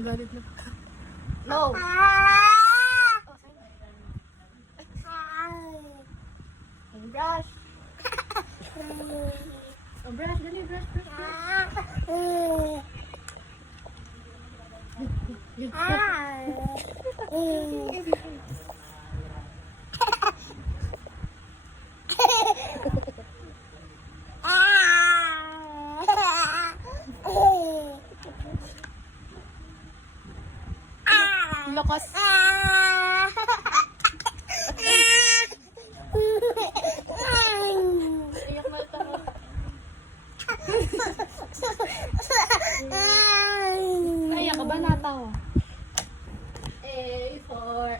nagalit na. No. Brush. Oh, brush. Dali, brush. Lakas. Iyak na ito. Naiyak ka ba? Natawa. A for